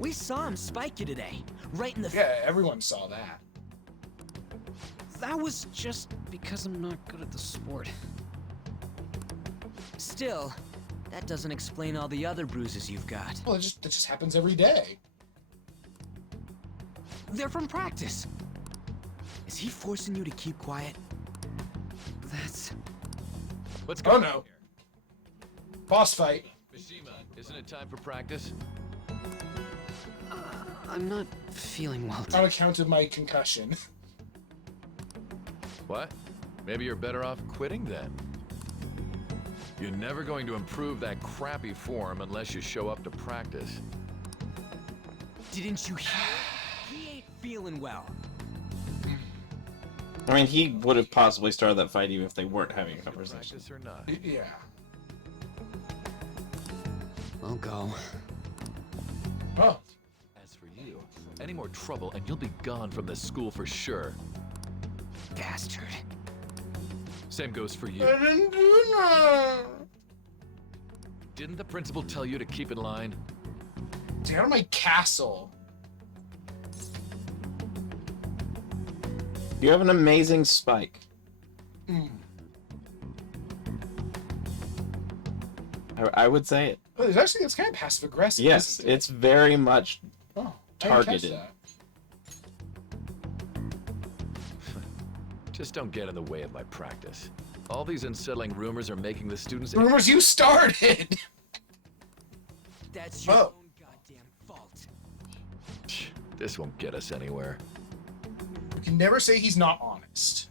We saw him spike you today, right in the. Yeah, everyone saw that. That was just because I'm not good at the sport. Still, that doesn't explain all the other bruises you've got. Well, it just happens every day. They're from practice. Is he forcing you to keep quiet? That's... What's Oh going no. on here? Boss fight. Mishima, isn't it time for practice? I'm not feeling well On account of my concussion. What? Maybe you're better off quitting then. You're never going to improve that crappy form unless you show up to practice. Didn't you hear? He ain't feeling well. I mean, he would have possibly started that fight even if they weren't having a conversation. Practice or not. Yeah. I'll go. Oh. As for you, any more trouble and you'll be gone from this school for sure. Bastard. Same goes for you. I didn't do that. Didn't the principal tell you to keep in line? Get out of my castle. You have an amazing spike. I would say it. Oh, there's actually, it's kind of passive aggressive. Yes, isn't it? it's very much Oh, I didn't catch targeted. that. Just don't get in the way of my practice. All these unsettling rumors are making the students... Rumors you started. That's your Oh. own goddamn fault. This won't get us anywhere. You can never say he's not honest.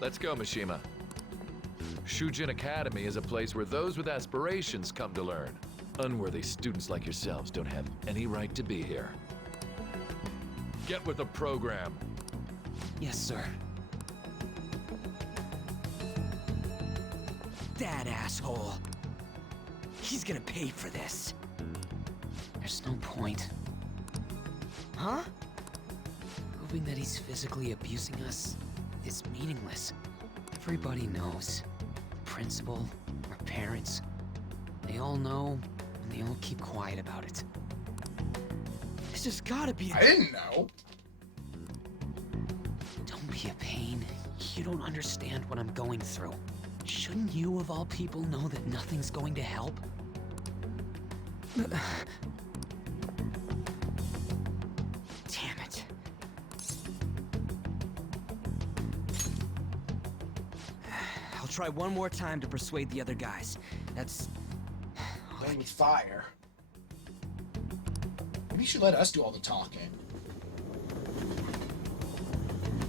Let's go, Mishima. Shujin Academy is a place where those with aspirations come to learn. Unworthy students like yourselves don't have any right to be here. Get with the program. Yes, sir. That asshole. He's gonna pay for this. There's no point. Huh? Proving that he's physically abusing us is meaningless. Everybody knows. Principal, our parents, they all know, and they all keep quiet about it. This has gotta be... I didn't know. Don't be a pain. You don't understand what I'm going through. Shouldn't you, of all people, know that nothing's going to help? Damn it. I'll try one more time to persuade the other guys. That's... Playing with fire. Maybe you should let us do all the talking.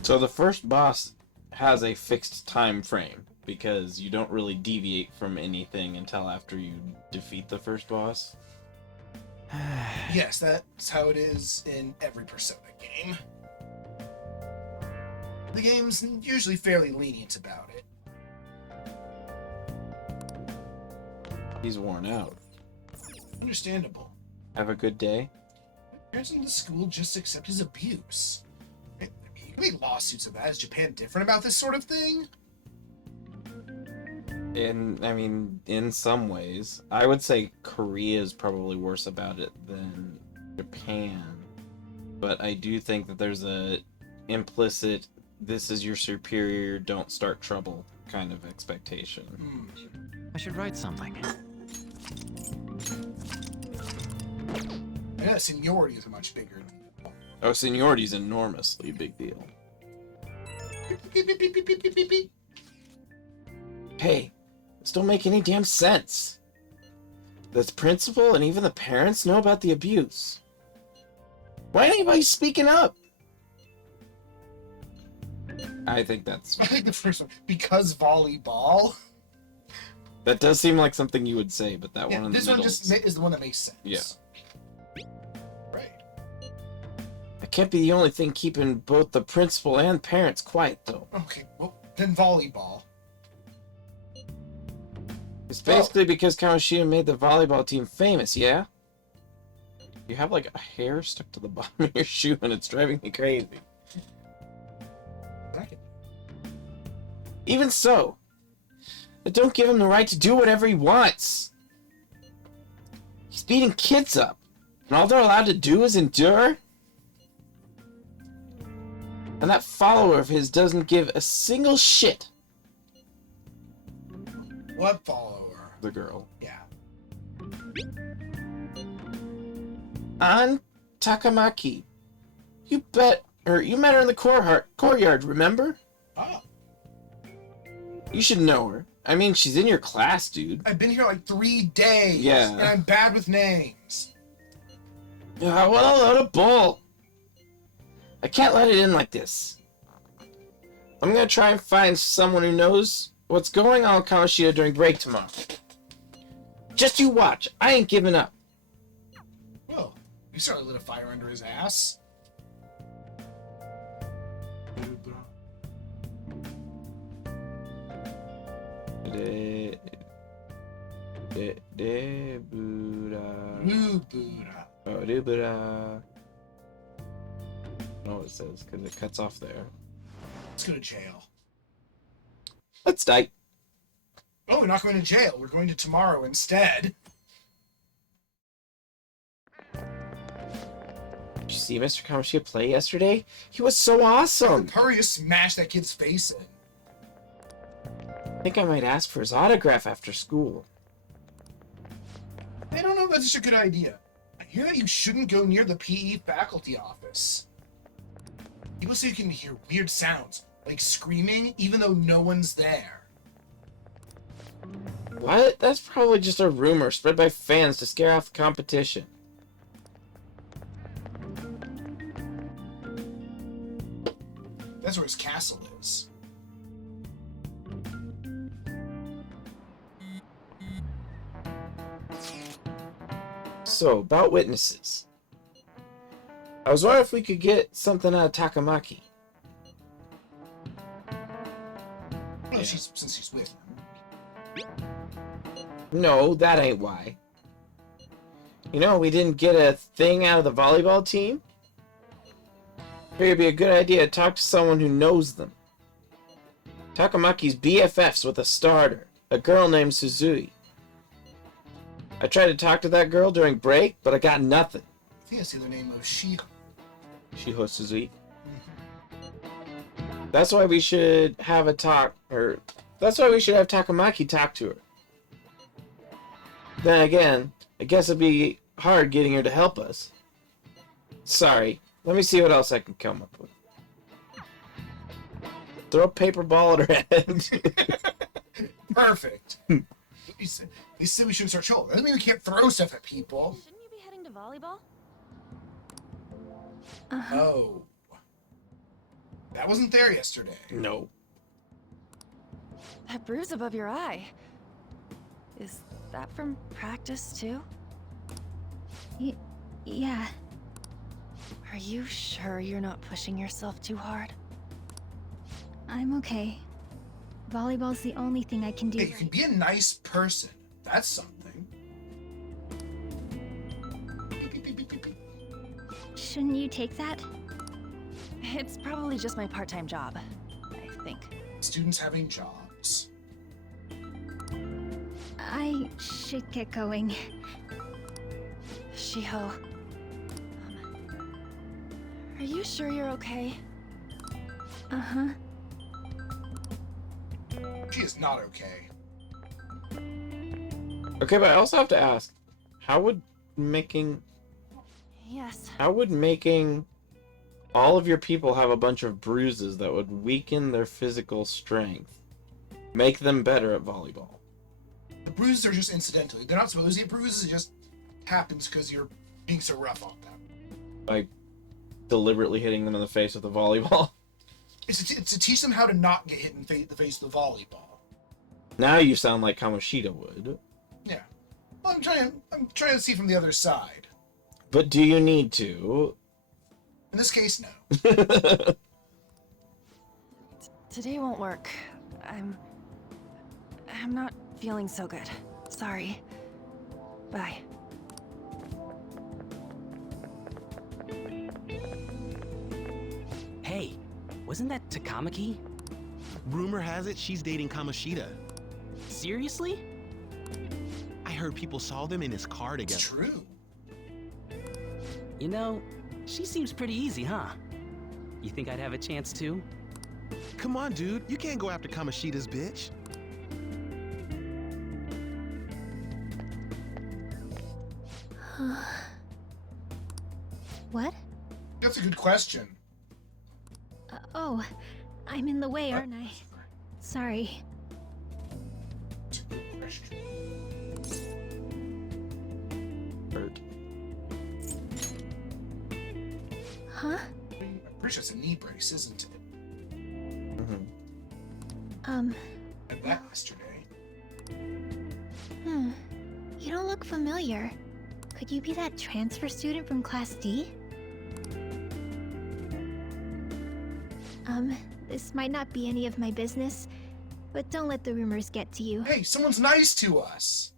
So the first boss has a fixed time frame because you don't really deviate from anything until after you defeat the first boss. Yes, that's how it is in every Persona game. The game's usually fairly lenient about it. He's worn out. Understandable. Have a good day. Parents in the school just accept his abuse. I mean, you can make lawsuits of that. Is Japan different about this sort of thing? In some ways, I would say Korea is probably worse about it than Japan. But I do think that there's a implicit, this is your superior, don't start trouble kind of expectation. I should write something. Yeah, seniority is a much bigger deal. Oh, seniority's enormously big deal. Beep, beep, beep, beep, beep, beep, beep, beep. Hey, this don't make any damn sense. The principal and even the parents know about the abuse. Why ain't anybody speaking up? I think that's... I think the first one, because volleyball. That does seem like something you would say, but that Yeah, one in the this one middle just is the one that makes sense. Yeah. Right. That can't be the only thing keeping both the principal and parents quiet, though. Okay, well, then volleyball. It's basically because Kamoshida made the volleyball team famous, yeah? You have like a hair stuck to the bottom of your shoe and it's driving me crazy. Okay. Even so, but don't give him the right to do whatever he wants. He's beating kids up. And all they're allowed to do is endure? And that follower of his doesn't give a single shit. What follower? The girl. Yeah. An Takamaki. You met her in the courtyard, remember? Oh. You should know her. I mean, she's in your class, dude. I've been here like 3 days. Yeah. And I'm bad with names. Yeah, what a load of bull. I can't let it in like this. I'm gonna try and find someone who knows what's going on with Kamoshida during break tomorrow. Just you watch. I ain't giving up. Well, you certainly lit a fire under his ass. Ooh, Buddha. Oh, Rubura. I know what it says, because it cuts off there. Let's go to jail. Let's die. Oh, we're not going to jail. We're going to tomorrow instead. Did you see Mr. Kamoshida play yesterday? He was so awesome! Hurry to smash that kid's face in. I think I might ask for his autograph after school. I don't know if that's such a good idea. I hear that you shouldn't go near the PE faculty office. People say you can hear weird sounds, like screaming, even though no one's there. What? That's probably just a rumor spread by fans to scare off the competition. That's where his castle is. So, about witnesses. I was wondering if we could get something out of Takamaki. Well, Yeah. since she's with him. No, that ain't why. You know, we didn't get a thing out of the volleyball team? Figured it'd be a good idea to talk to someone who knows them. Takamaki's BFFs with a starter, a girl named Suzui. I tried to talk to that girl during break, but I got nothing. I think that's the other name of Shiho. Shiho Suzui. That's why we should have that's why we should have Takamaki talk to her. Then again, I guess it'd be hard getting her to help us. Sorry, let me see what else I can come up with. Throw a paper ball at her head. Perfect. He said we shouldn't start trouble. That doesn't mean we can't throw stuff at people. Shouldn't you be heading to volleyball? Oh. That wasn't there yesterday. No. That bruise above your eye. Is that from practice too? Yeah. Are you sure you're not pushing yourself too hard? I'm okay. Volleyball's the only thing I can do. Hey, you can be a nice person. That's something. Beep, beep, beep, beep, beep, beep. Shouldn't you take that? It's probably just my part-time job, I think. Students having jobs. I should get going. Shiho. Are you sure you're okay? Uh-huh. She is not okay. Okay, but I also have to ask, how would making Yes. all of your people have a bunch of bruises that would weaken their physical strength make them better at volleyball? The bruises are just incidental. They're not supposed to get bruises. It just happens because you're being so rough on them. By deliberately hitting them in the face with a volleyball? It's to teach them how to not get hit in the face with a volleyball. Now you sound like Kamoshida would. Yeah. Well, I'm trying to see from the other side. But do you need to? In this case, no. Today won't work. I'm not feeling so good. Sorry. Bye. Hey, wasn't that Takamaki? Rumor has it she's dating Kamoshida. Seriously? I heard people saw them in his car It's together. true. You know, she seems pretty easy, huh? You think I'd have a chance too? Come on, dude. You can't go after Kamoshida's bitch. What? That's a good question. Oh, I'm in the way, aren't I? Sorry. That's a good question. Hurt. Huh? I'm pretty sure it's a knee brace, isn't it? Mhm. I had that yesterday. You don't look familiar. Could you be that transfer student from Class D? This might not be any of my business, but don't let the rumors get to you. Hey, someone's nice to us.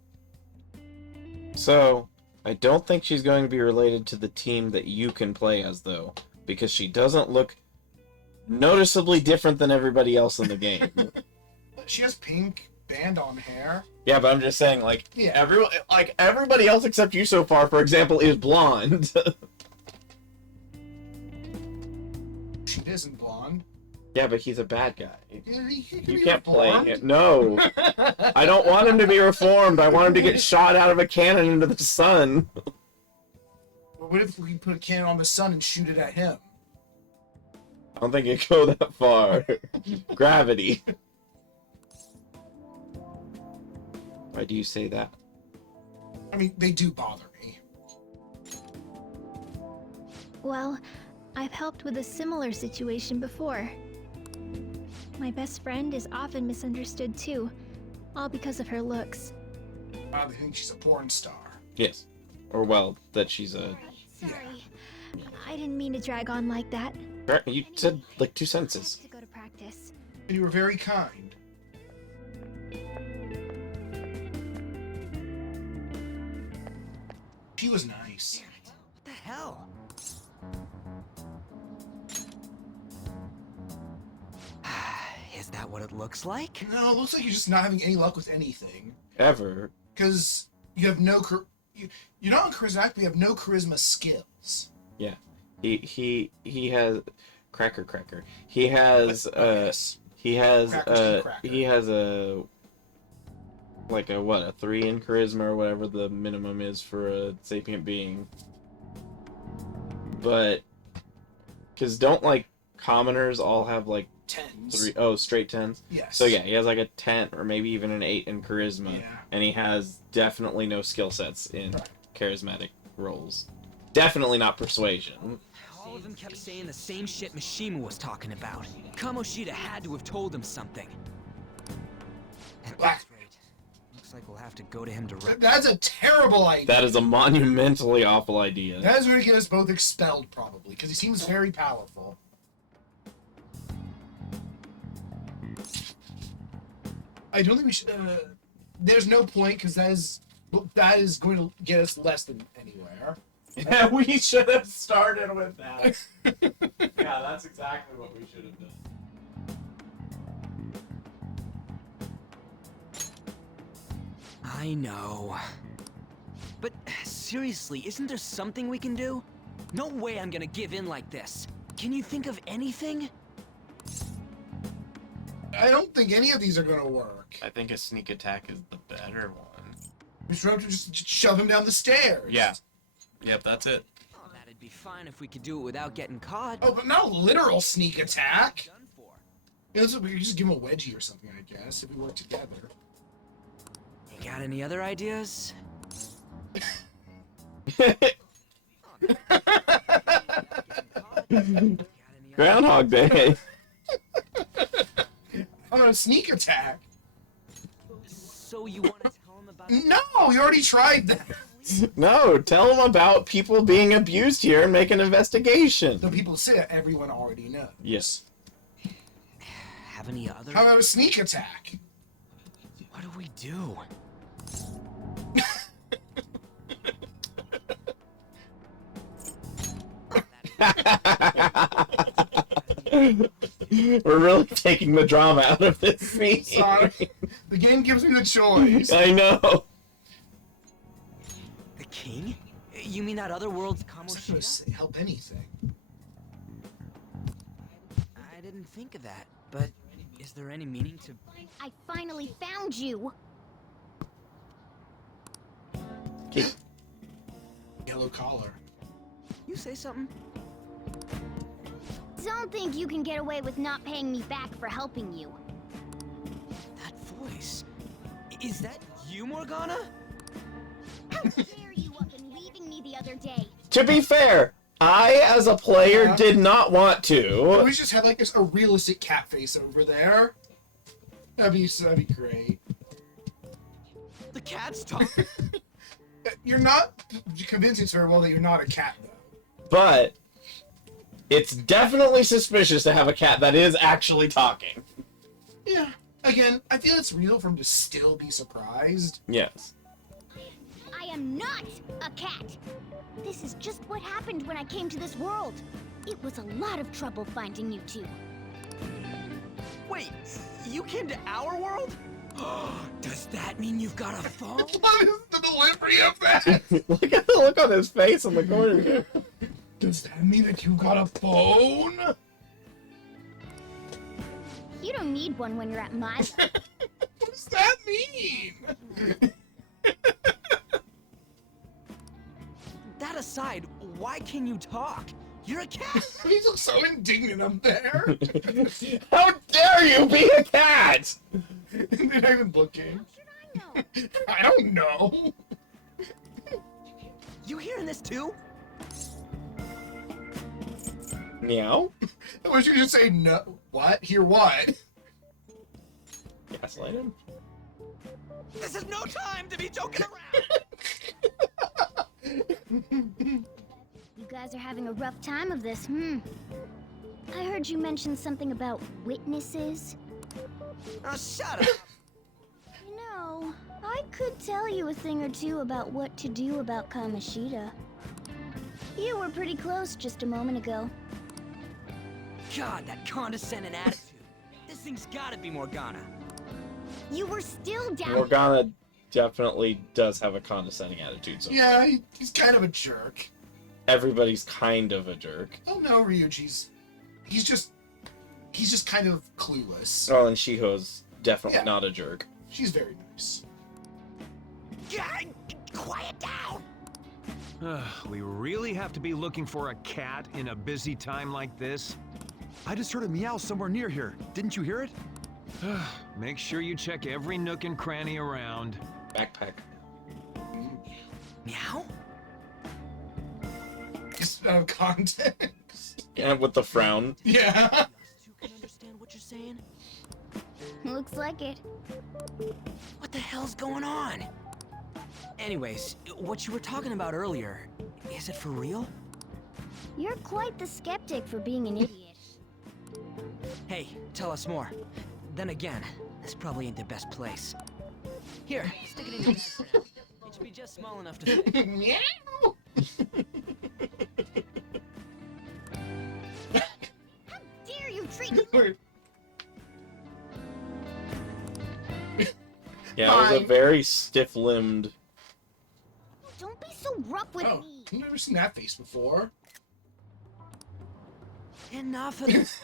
So, I don't think she's going to be related to the team that you can play as, though, because she doesn't look noticeably different than everybody else in the game. She has pink band-on hair. Yeah, but I'm just saying, like, Yeah. everybody else except you so far, for example, is blonde. She isn't blonde. Yeah, but he's a bad guy. Yeah, he can You be can't play reformed. him. No, I don't want him to be reformed. I want him to get shot out of a cannon into the sun. But what if we put a cannon on the sun and shoot it at him? I don't think it go that far. Gravity. Why do you say that? I mean, they do bother me. Well, I've helped with a similar situation before. My best friend is often misunderstood too, all because of her looks. They think she's a porn star. Yes. Or, well, that she's a... Sorry. I didn't mean to drag on like that. You said, like, 2 I have sentences. to go to practice. And you were very kind. She was nice. What the hell? Is that what it looks like? No, it looks like you're just not having any luck with anything. Ever. Because you have no... You're not charismatic, but you have no charisma skills. Yeah. He has... Cracker. He has, Yes. He has, Cracker's too cracker. he has a... Like a, what, a 3 in charisma or whatever the minimum is for a sapient being. But... Because don't, like, commoners all have, like, 10s. straight 10s? Yes. So yeah, he has like a 10 or maybe even an 8 in charisma. Yeah. And he has definitely no skill sets in Right. charismatic roles. Definitely not persuasion. All of them kept saying the same shit Mishima was talking about. Kamoshida had to have told him something. At Black- this rate, looks like we'll have to go to him directly. That's a terrible idea. That is a monumentally awful idea. That is going to get us both expelled, probably, because he seems very powerful. I don't think we should. There's no point, because that is going to get us less than anywhere. Yeah, we should have started with that. Yeah, that's exactly what we should have done. I know. But seriously, isn't there something we can do? No way I'm gonna give in like this. Can you think of anything? I don't think any of these are going to work. I think a sneak attack is the better one. We should have to just shove him down the stairs. Yeah. Yep, that's it. Oh, that'd be fine if we could do it without getting caught. Oh, but not a literal sneak attack. Done for. You know, so we could just give him a wedgie or something, I guess, if we work together. You got any other ideas? Groundhog Day. On a sneak attack? So you want to tell him about? No, you already tried that. No, tell them about people being abused here and make an investigation. The people say that everyone already knows. Yes. Have any other? How about a sneak attack? What do we do? We're really taking the drama out of this scene. Sorry. The game gives me the choice. I know. The king? You mean that that other world's How's that gonna Kamoshida? help anything? I didn't think of that, but is there any meaning to... I finally found you! Yellow collar. You say something? Don't think you can get away with not paying me back for helping you. That voice... Is that you, Morgana? How dare you up and leaving me the other day? To be fair, I, as a player, Yeah. did not want to. We just had like a realistic cat face over there. That'd be great. The cat's talk. You're not convincing us very well that you're not a cat, though. But it's definitely suspicious to have a cat that is actually talking. Yeah. Again, I feel it's real for him to still be surprised. Yes. I am not a cat! This is just what happened when I came to this world. It was a lot of trouble finding you two. Wait, you came to our world? Does that mean you've got a phone? What is the delivery of that? Look at the look on his face in the corner here. Does that mean that you got a phone? You don't need one when you're at my level. What does that mean? That aside, why can you talk? You're a cat! He looks so indignant up there. How dare you be a cat? They're not even looking. I know. I don't know. You hearing this too? Meow. I wish you could just say no. What? Hear what? Gaslight him. This is no time to be joking around! You guys are having a rough time of this, I heard you mention something about witnesses. Oh, shut up! You know, I could tell you a thing or two about what to do about Kamoshida. You were pretty close just a moment ago. God, that condescending attitude. This thing's gotta be Morgana. You were still down. Morgana definitely does have a condescending attitude. So Yeah, he's kind of a jerk. everybody's kind of a jerk. Oh no, Ryuji's. He's just kind of clueless. Oh, and Shiho's definitely Yeah. not a jerk. She's very nice. God, quiet down! We really have to be looking for a cat in a busy time like this? I just heard a meow somewhere near here. Didn't you hear it? Make sure you check every nook and cranny around. Backpack. Meow? Just out of context. And with the frown. Yeah. You can understand what you're saying? Looks like it. What the hell's going on? Anyways, what you were talking about earlier, is it for real? You're quite the skeptic for being an idiot. Hey, tell us more. Then again, this probably ain't the best place. Here, stick it in your bag for now. It should be just small enough to fit. Meow. Dare you treat me? Yeah, it was a Fine. very stiff-limbed. Don't be so rough with Oh, me. I've never seen that face before. Enough of this.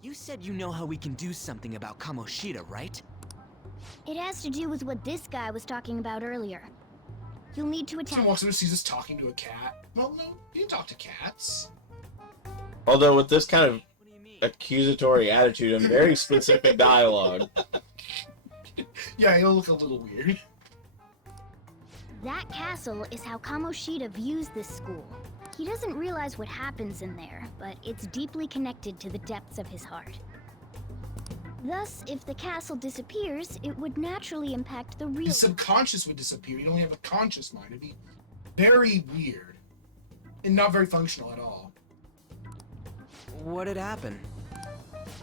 You said you know how we can do something about Kamoshida, right? It has to do with what this guy was talking about earlier. You'll need to Someone attack. walks up and sees us talking to a cat. Well, no, you can talk to cats. Although with this kind of What do you mean? accusatory attitude and very specific dialogue. Yeah, it'll look a little weird. That castle is how Kamoshida views this school. He doesn't realize what happens in there, but it's deeply connected to the depths of his heart. Thus, if the castle disappears, it would naturally impact the real. His subconscious would disappear. He'd only have a conscious mind. It'd be very weird. And not very functional at all. What had happened?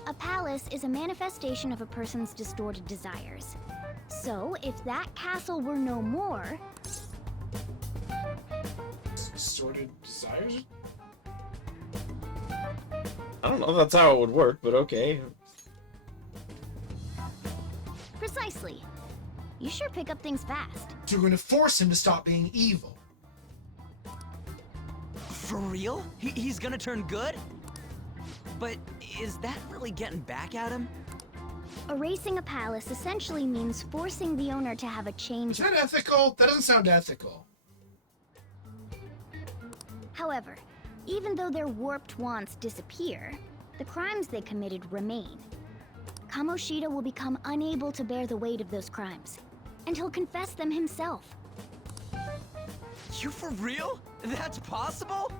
A palace is a manifestation of a person's distorted desires. So, if that castle were no more, Distorted desires? I don't know if that's how it would work, but okay. precisely. You sure pick up things fast. So we're going to force him to stop being evil. For real? He's gonna turn good? But is that really getting back at him? Erasing a palace essentially means forcing the owner to have a change. Is that ethical? That doesn't sound ethical. However, even though their warped wants disappear, the crimes they committed remain. Kamoshida will become unable to bear the weight of those crimes, and he'll confess them himself. You for real? That's possible?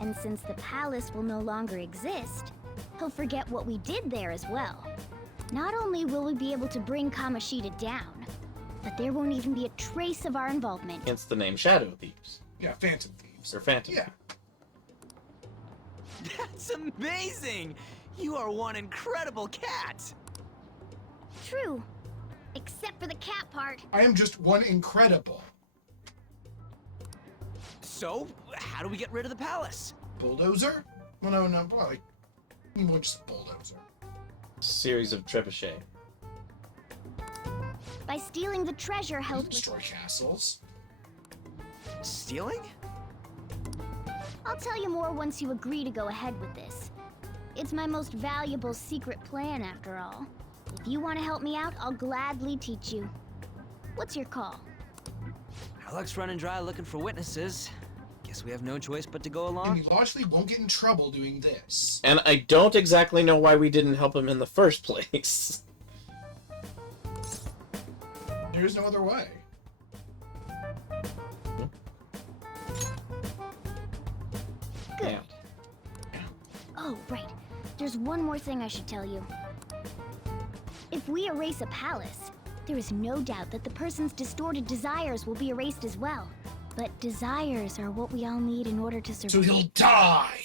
And since the palace will no longer exist, he'll forget what we did there as well. Not only will we be able to bring Kamoshida down, but there won't even be a trace of our involvement. Hence the name Shadow Thieves. Yeah, Phantom Thieves. Or Phantom. Yeah. That's amazing! You are one incredible cat! True. Except for the cat part. I am just one incredible. So, how do we get rid of the palace? Bulldozer? Well, no, well, like, more just a bulldozer. Series of trebuchet. By stealing the treasure held with... Destroy castles. Stealing? I'll tell you more once you agree to go ahead with this. It's my most valuable secret plan, after all. If you want to help me out, I'll gladly teach you. What's your call? Our luck's running dry looking for witnesses. Guess we have no choice but to go And along. we logically won't get in trouble doing this. And I don't exactly know why we didn't help him in the first place. There's no other way. Good. Yeah. Oh, right. There's one more thing I should tell you. If we erase a palace, there is no doubt that the person's distorted desires will be erased as well. But desires are what we all need in order to So survive. he'll die!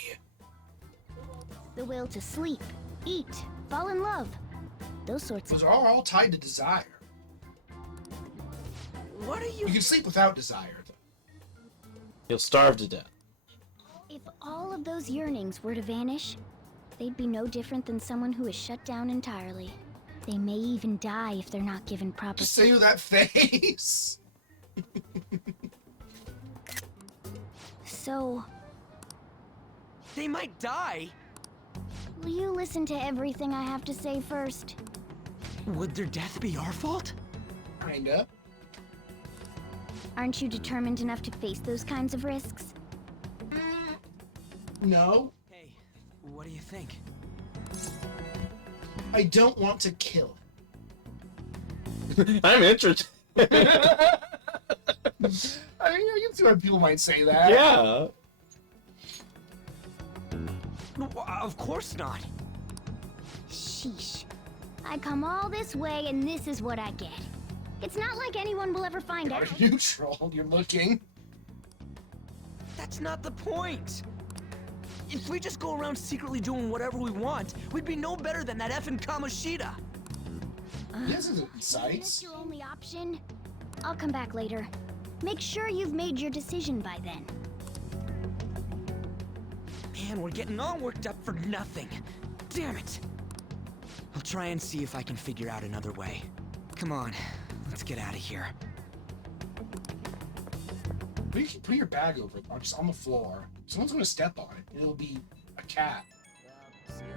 The will to sleep, eat, fall in love. Those sorts Those of... are all tied to desire. What are You you... can sleep without desire, though. He'll starve to death. If all of those yearnings were to vanish, they'd be no different than someone who is shut down entirely. They may even die if they're not given proper... Just say with that face! So, They might die? will you listen to everything I have to say first? Would their death be our fault? Kinda. Aren't you determined enough to face those kinds of risks? No, Hey, what do you think? I don't want to kill I'm interested. him. I mean, I can see why people might say that. Yeah. No, of course not. Sheesh. I come all this way and this is what I get. It's not like anyone will ever find You're out. neutral, you're looking. That's not the point. If we just go around secretly doing whatever we want, we'd be no better than that effing Kamoshida. This isn't That's insights. your only option? I'll come back later. Make sure you've made your decision by then. Man, we're getting all worked up for nothing. Damn it. I'll try and see if I can figure out another way. Come on, let's get out of here. Put your bag over it, just on the floor. Someone's gonna step on it, and it'll be a cat.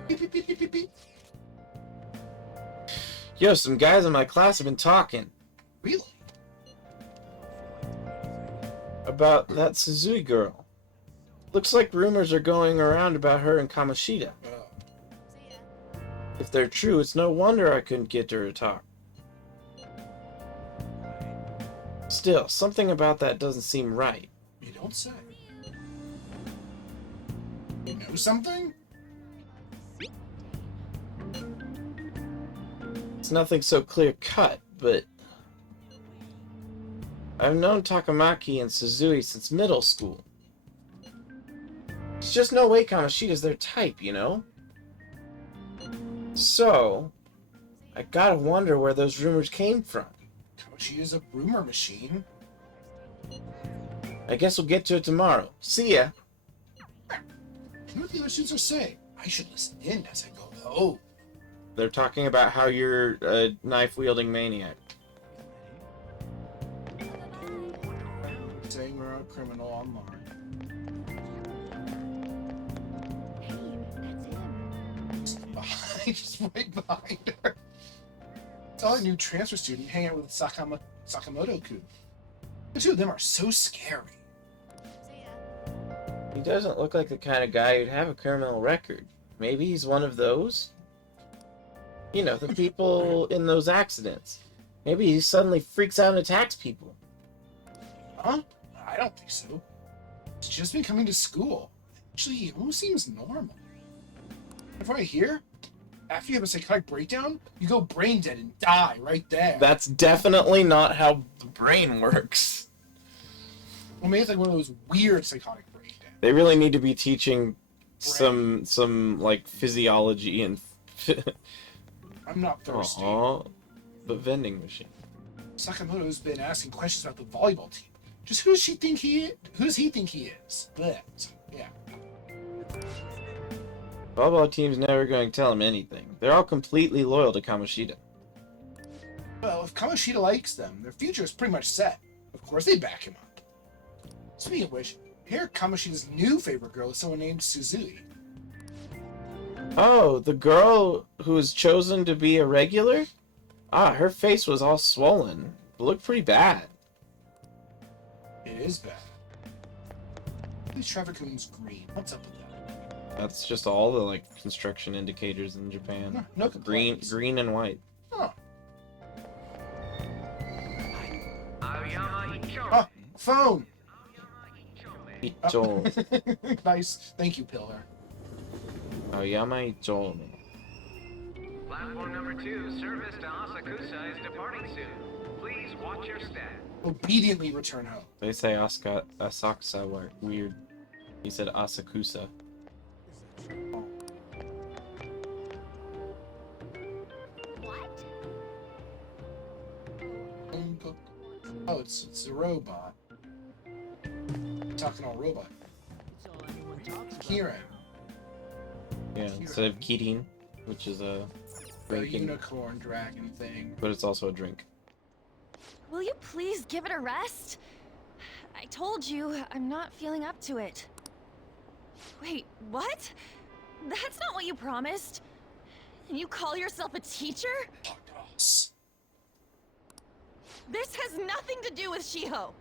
Beep, beep, beep, beep, beep, beep. Yo, some guys in my class have been talking Really? about that Suzui girl. Looks like rumors are going around about her and Kamoshida. If they're true, it's no wonder I couldn't get her to talk. Still, something about that doesn't seem right. You don't say. You know something? It's nothing so clear-cut, but... I've known Takamaki and Suzui since middle school. There's just no way Kamoshida's their type, you know? So, I gotta wonder where those rumors came from. She is a rumor machine. I guess we'll get to it tomorrow. See ya! You know what the other students are saying? I should listen in as I go home. They're talking about how you're a knife-wielding maniac. Saying we're a criminal online. Just right behind her. It's all a new transfer student hanging out with Sakamoto-kun. The two of them are so scary. He doesn't look like the kind of guy who'd have a criminal record. Maybe he's one of those? You know, the people in those accidents. Maybe he suddenly freaks out and attacks people. Huh? I don't think so. He's just been coming to school. Actually, he almost seems normal. From right here, after you have a psychotic breakdown, you go brain dead and die right there. That's definitely not how the brain works. Well, maybe it's like one of those weird psychotic breakdowns. They really need to be teaching some like physiology and I'm not thirsty. the vending machine. Sakamoto's been asking questions about the volleyball team. Just who does he think he is? But yeah. Volleyball team's never going to tell him anything. They're all completely loyal to Kamoshida. Well, if Kamoshida likes them, their future is pretty much set. Of course they back him up. Speaking of which, here Kamoshida's new favorite girl is someone named Suzui. Oh, the girl who was chosen to be a regular? Ah, her face was all swollen. It looked pretty bad. It is bad. These traffic cones green. What's up with that? That's just all the like construction indicators in Japan. No Green, complaints. green and white. Oh. Oh, phone! Ichome. Nice. Thank you, Pillar. Aoyama Ichome. Platform number 2, service to Asakusa is departing soon. Please watch your step. Obediently return home. They say Asakusa were weird. He said Asakusa. Oh, it's a robot. Talking all robot. Kieran. Yeah, instead of Kirin, which is a The drink, unicorn dragon thing. but it's also a drink. Will you please give it a rest? I told you, I'm not feeling up to it. Wait, what? That's not what you promised. And you call yourself a teacher? Us. This has nothing to do with Shiho.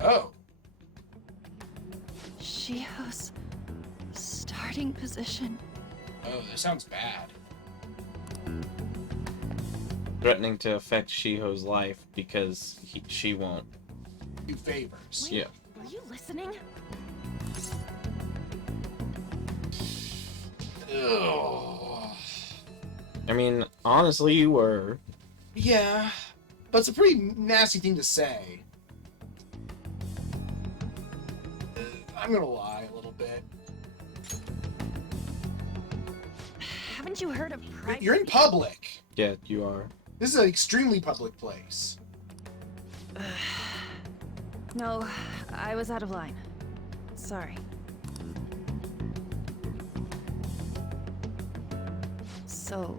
Oh. Shiho's starting position. Oh, that sounds bad. Threatening to affect Shiho's life because she won't. Do favors. Wait, Yeah. were you listening? Ugh. I mean, honestly, you were. Yeah, but it's a pretty nasty thing to say. I'm gonna lie a little bit. Haven't you heard of private? You're in public. Yeah, you are. This is an extremely public place. No, I was out of line. Sorry. So,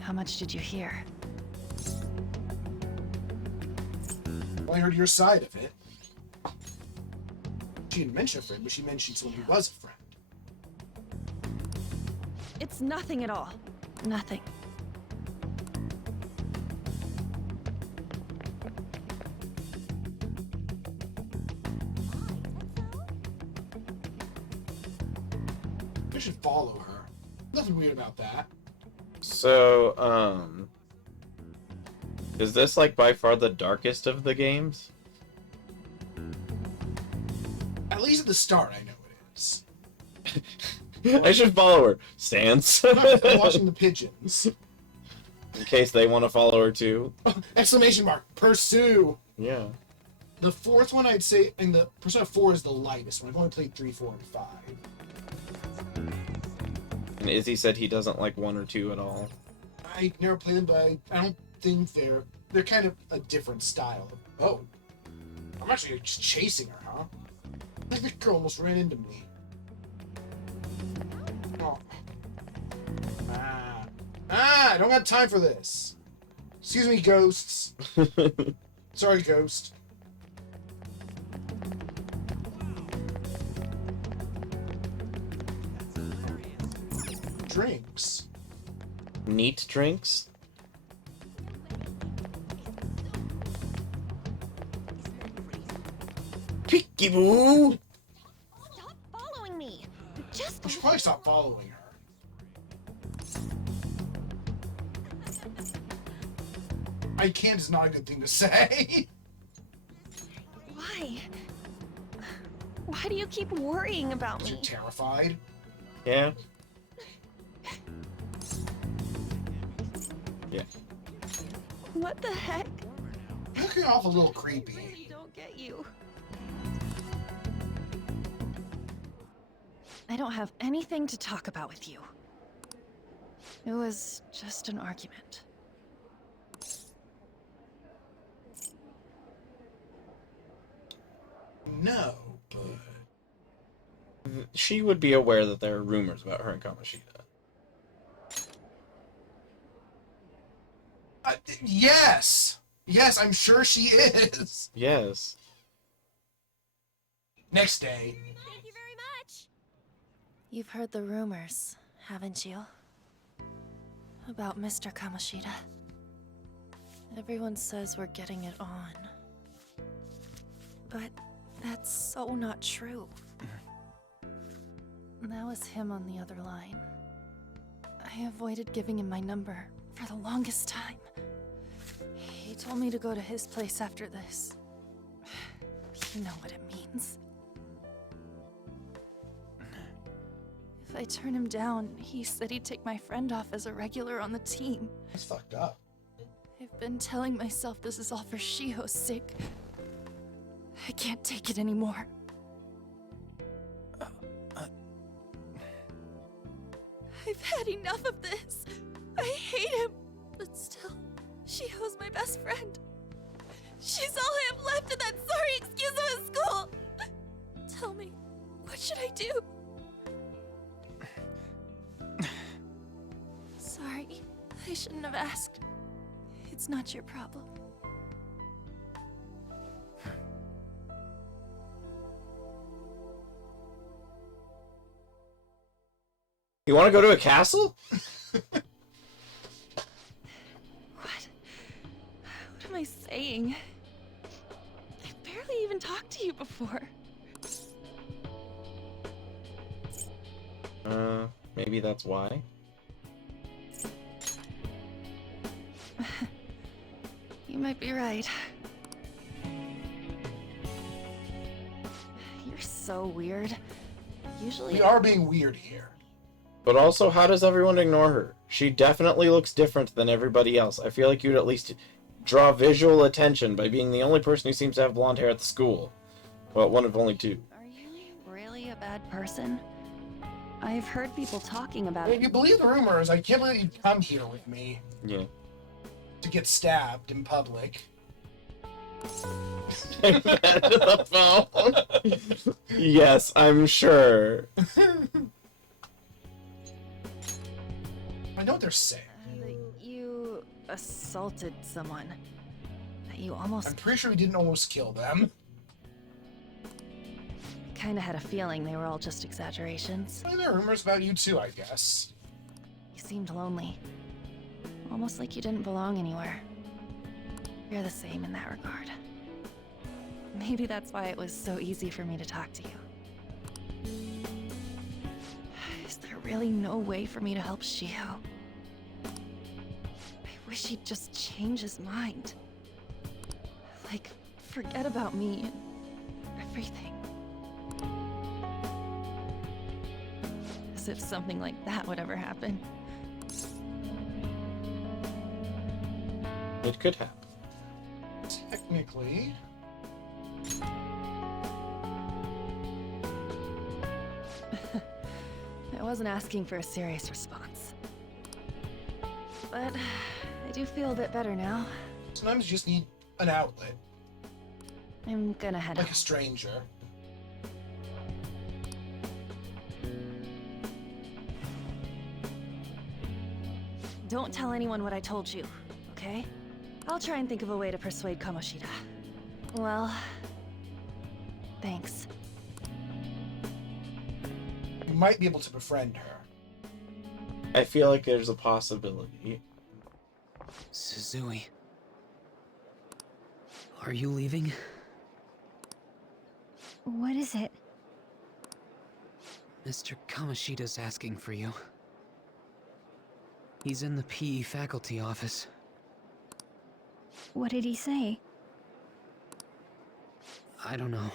how much did you hear? Only heard your side of it. She didn't mention a friend, but she mentioned someone who was a friend. It's nothing at all. Nothing. You should follow her. Nothing weird about that. So, is this like by far the darkest of the games? At least at the start, I know it is. I should follow her. Stance. I'm watching the pigeons. In case they want to follow her too. Exclamation mark. Pursue. Yeah. The fourth one, I'd say, and the Persona 4 is the lightest one. I've only played 3, 4, and 5. And Izzy said he doesn't like 1 or 2 at all. I never played them, but I don't think they're kind of a different style. Oh, I'm actually just chasing her, huh? I think the girl almost ran into me. Oh. I don't got time for this. Excuse me, ghosts. Sorry, ghost. drinks. Neat drinks? Peekaboo! Stop following me. Just I should probably stop following her. I can't is not a good thing to say. why? Why do you keep worrying about You're me? terrified. Yeah. Yeah. What the heck? You're looking off a little I creepy. really don't get you. I don't have anything to talk about with you. It was just an argument. No, but She would be aware that there are rumors about her and Kamoshida. yes, yes, I'm sure she is. Yes. Next day, Thank you very much. You've heard the rumors, haven't you? About Mr. Kamoshida. Everyone says we're getting it on. But that's so not true. That was him on the other line. I avoided giving him my number for the longest time. He told me to go to his place after this. You know what it means. If I turn him down, he said he'd take my friend off as a regular on the team. it's fucked up. I've been telling myself this is all for Shiho's sake. I can't take it anymore. I've had enough of this. I hate him. But still, Shiho's my best friend. She's all I have left in that sorry excuse of a school. Tell me, what should I do? Sorry, I shouldn't have asked. It's not your problem. You want to go to a castle? What? What am I saying? I've barely even talked to you before. Maybe that's why. You might be right. You're so weird. Usually, We are being weird here. But also, how does everyone ignore her? She definitely looks different than everybody else. I feel like you'd at least draw visual attention by being the only person who seems to have blonde hair at the school. Well, one of only two. Are you really a bad person? I've heard people talking about If it. you believe the rumors, I can't believe you'd come here with me Yeah. to get stabbed in public. the phone. Yes, I'm sure. I know what they're saying. You assaulted someone. That you almost I'm pretty sure we didn't almost kill them. kind of had a feeling they were all just exaggerations. Well, there are rumors about you too, I guess. You seemed lonely. Almost like you didn't belong anywhere. You're the same in that regard. Maybe that's why it was so easy for me to talk to you. Is there really no way for me to help Shiho? I wish he'd just change his mind. Like, forget about me and everything. As if something like that would ever happen. It could happen. Technically. I wasn't asking for a serious response. But I do feel a bit better now. Sometimes you just need an outlet, I'm gonna head like out. a stranger. Don't tell anyone what I told you, okay? I'll try and think of a way to persuade Kamoshida. Well, thanks. You might be able to befriend her. I feel like there's a possibility. Suzui. Are you leaving? What is it? Mr. Kamoshida's asking for you. He's in the PE faculty office. What did he say? I don't know.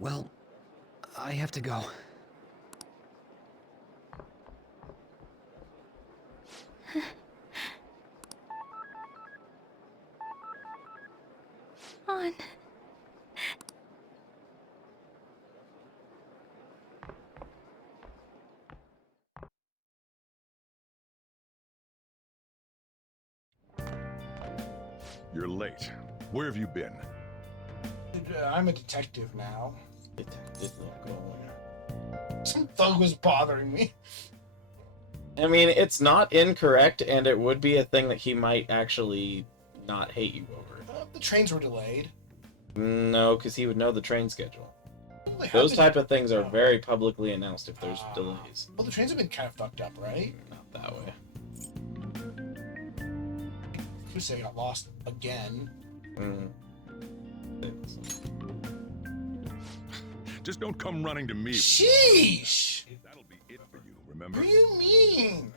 Well, I have to go. On. You're late. Where have you been? I'm a detective now. Detective local. Some thug was bothering me. I mean, it's not incorrect, and it would be a thing that he might actually not hate you over. The trains were delayed. No, because he would know the train schedule. Well, they have Those been- type of things are very publicly announced if there's delays. Well, the trains have been kind of fucked up, right? Not that way. Kusei got lost again. Mm. Just don't come running to me. Sheesh! That'll be it for you, remember? What do you mean?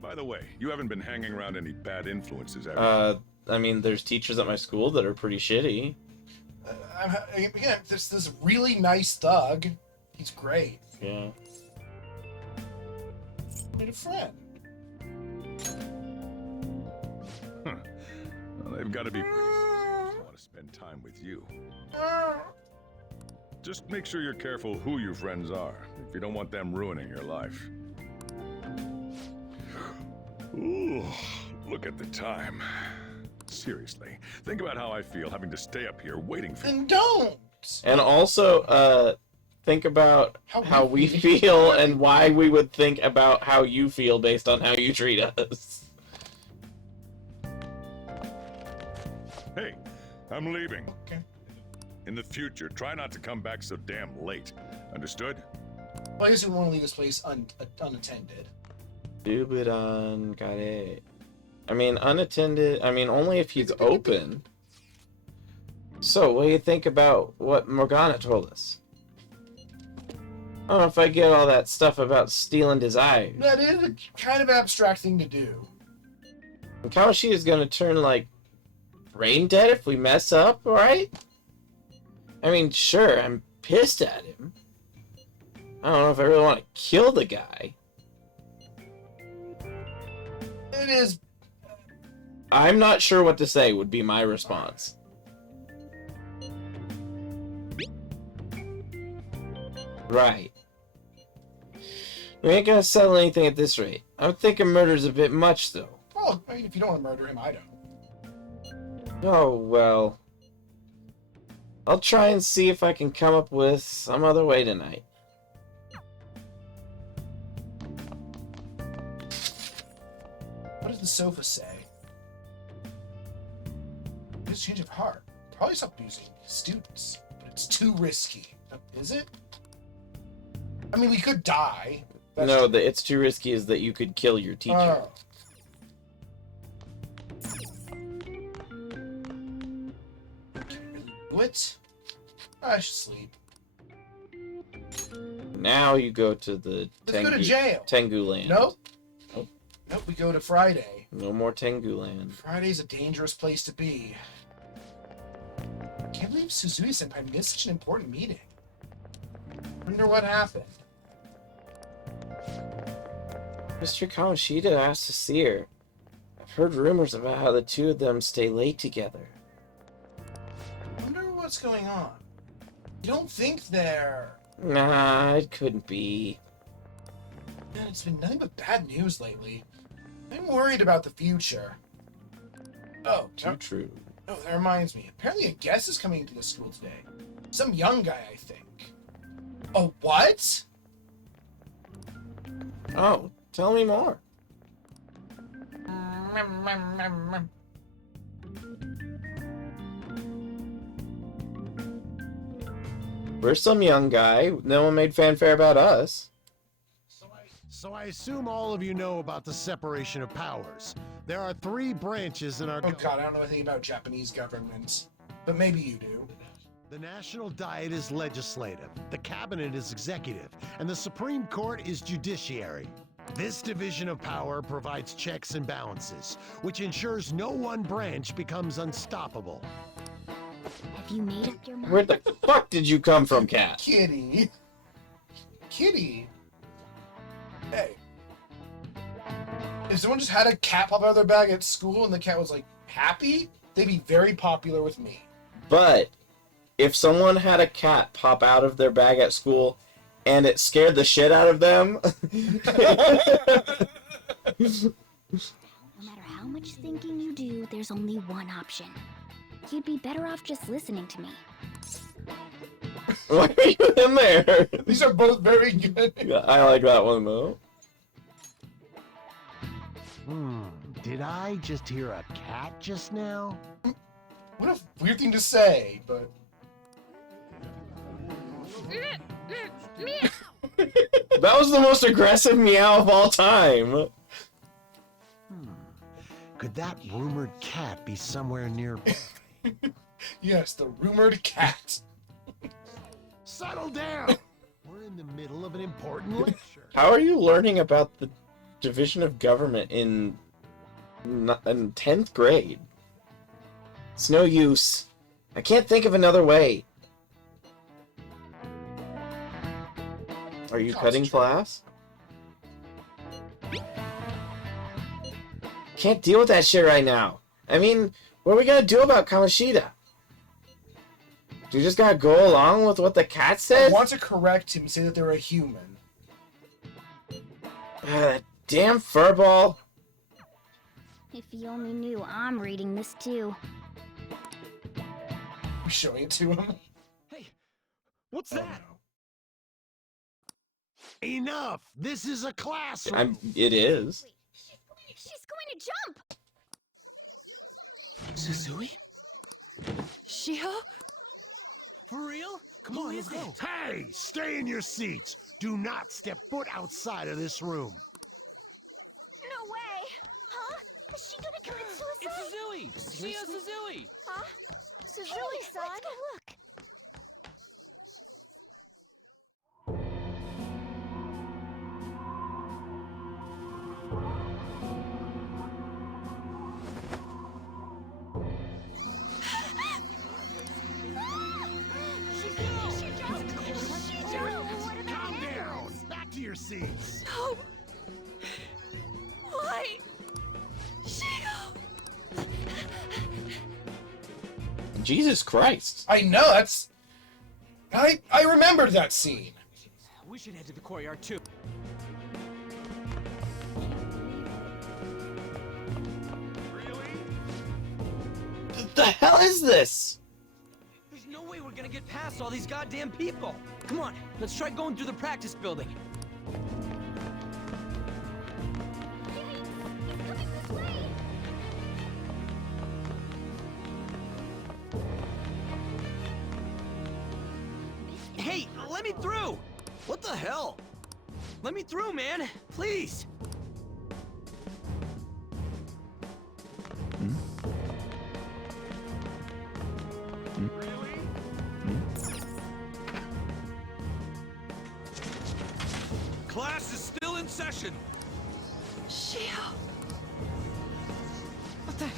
By the way, you haven't been hanging around any bad influences, have you? I mean, there's teachers at my school that are pretty shitty. Again, there's this really nice thug. He's great. Yeah. Need a friend. Well, they've got to be pretty serious to want to spend time with you. Just make sure you're careful who your friends are, if you don't want them ruining your life. Ooh, look at the time. Seriously, think about how I feel having to stay up here waiting for you. Then don't! And also, think about how we feel and why we would think about how you feel based on how you treat us. Hey, I'm leaving. Okay. In the future, try not to come back so damn late. Understood? Well, I guess we want to leave this place unattended. Dubidan, got it. I mean, unattended. I mean, only if he's open. So, what do you think about what Morgana told us? I don't know if I get all that stuff about stealing desires. That is a kind of abstract thing to do. And Kamoshida's gonna turn, like, brain dead if we mess up, right? I mean, sure, I'm pissed at him. I don't know if I really want to kill the guy. It is. I'm not sure what to say would be my response. Right. We ain't gonna settle anything at this rate. I'm thinking murder's a bit much, though. Well, I mean, if you don't want to murder him, I don't. Oh, well. I'll try and see if I can come up with some other way tonight. What does the sofa say? His change of heart. Probably stop using students, but it's too risky. Is it? I mean, we could die. No, it's too risky is that you could kill your teacher. Oh. What? I should sleep. Now you go to the Let's go to jail. Tengu Land. Nope. Nope. Nope, we go to Friday. No more Tengu Land. Friday's a dangerous place to be. I can't believe Suzui-senpai missed such an important meeting. Wonder what happened. Mr. Kamoshida asked to see her. I've heard rumors about how the two of them stay late together. Wonder what's going on. You don't think they're... Nah, it couldn't be. Man, it's been nothing but bad news lately. I'm worried about the future. Oh, Too true. Oh, that reminds me. Apparently a guest is coming to the school today. Some young guy, I think. Oh, what? Oh, tell me more. We're some young guy. No one made fanfare about us. So I assume all of you know about the separation of powers. There are 3 branches in our Oh god, I don't know anything about Japanese government. But maybe you do. The National Diet is legislative, the Cabinet is executive, and the Supreme Court is judiciary. This division of power provides checks and balances, which ensures no one branch becomes unstoppable. Have you made up your mind? Where the fuck did you come from, Cat? Kitty. Kitty. Hey. If someone just had a cat pop out of their bag at school and the cat was like happy, they'd be very popular with me. But if someone had a cat pop out of their bag at school and it scared the shit out of them, No matter how much thinking you do, there's only one option. You'd be better off just listening to me. why are you in there? These are both very good. I like that one though. Did I just hear a cat just now? What a weird thing to say, but... That was the most aggressive meow of all time. Could that rumored cat be somewhere nearby? Yes, the rumored cat. Settle down! We're in the middle of an important lecture. How are you learning about the division of government in 10th grade? It's no use. I can't think of another way. Are you cutting class? Can't deal with that shit right now. I mean, what are we gonna do about Kamoshida? Do you just gotta go along with what the cat I says? want to correct him, say that they're a human. That damn furball. If you only knew I'm reading this too. I'm showing it to him. Hey, what's Oh, that? no. Enough! This is a classroom! It is. She's going to jump! Suzui? Shiho? For real? Come on, let's go. Hey! Stay in your seats! Do not step foot outside of this room! No way! Huh? Is she gonna commit suicide? It's Suzui! Shio Suzui! Huh? Suzui-san? Let's go look. Calm down! Back to your seats! No! Why? Shiho! Jesus Christ. I know, that's... I remembered that scene. We should head to the courtyard too. What the hell is this? There's no way we're gonna get past all these goddamn people. Come on, let's try going through the practice building. Hey, let me through! What the hell? Let me through, man! Please! Class is still in session. Shiho!